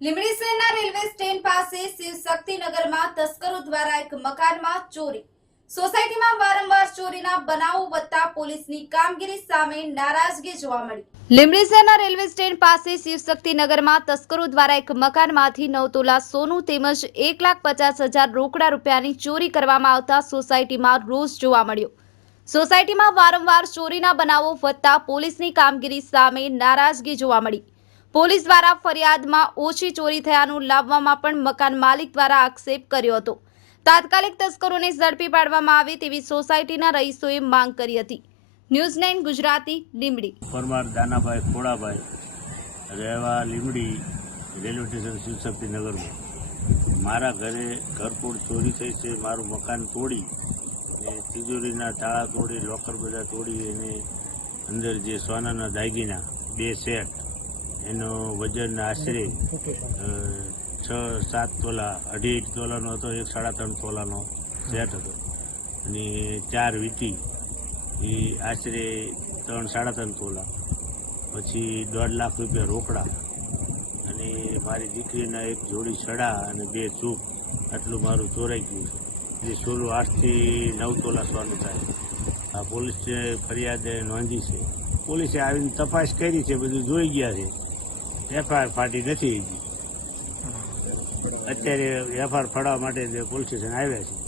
લીંબડી શહેરના railway stand પાસે શિવશક્તિનગરમાં તસ્કરો દ્વારા એક મકાનમાં ચોરી. સોસાયટીમાં વારંવાર ચોરીના બનાવો વધતા પોલીસની કામગીરી સામે નારાજગી જોવા મળી. લીંબડી શહેરના રેલવે સ્ટેન્ડ પાસે શિવશક્તિનગરમાં તસ્કરો દ્વારા એક મકાનમાંથી નવ તોલા સોનું તેમજ એક લાખ પચાસ હજાર રોકડા રૂપિયાની ચોરી કરવામાં આવતા સોસાયટીમાં રોષ જોવા મળ્યો. સોસાયટીમાં વારંવાર ચોરીના બનાવો વધતા પોલીસની કામગીરી સામે નારાજગી જોવા મળી. પોલીસ દ્વારા ફરિયાદમાં ઓછી ચોરી થયાનું લાવવામાં પણ મકાન માલિક દ્વારા આક્ષેપ કર્યો હતો. તાત્કાલિક તસ્કરોને ઝડપી પાડવામાં આવે તેવી સોસાયટીના રહીશોએ માંગ કરી હતી. News nine Gujarati, Limbdi. Parmar Danabhai Khodabhai, રહેવા લીમડી રેલવે સ્ટેશન શિવશક્તિનગરમાં મારા ઘરે ઘરપોળ ચોરી થઈ છે, મારું મકાન તોડી ને તિજોરીના તાળા તોડી, લોકર બધા તોડી અને અંદર જે સોનાના દાગીના, બે સેટ એનો વજન આશરે છ, સાત તોલા, અઢી તોલાનો હતો, એક સાડા ત્રણ તોલાનો સેટ હતો. અને ચાર વીટી, એ આશરે ત્રણ, સાડા ત્રણ તોલા. પછી દોઢ લાખ રૂપિયા રોકડા. અને મારી દીકરીના એક જોડી છડા અને બે ચૂપ, આટલું મારું ચોરાઈ ગયું છે. જે સોલું આઠથી નવ તોલા સોનું થાય. આ પોલીસ ફરિયાદ નોંધી છે. પોલીસે આવીને તપાસ કરી છે, બધું જોઈ ગયા છે. એફઆઈઆર ફાટી નથી અત્યારે એફઆઈઆર ફાડવા માટે પોલીસ સ્ટેશન આવ્યા છે.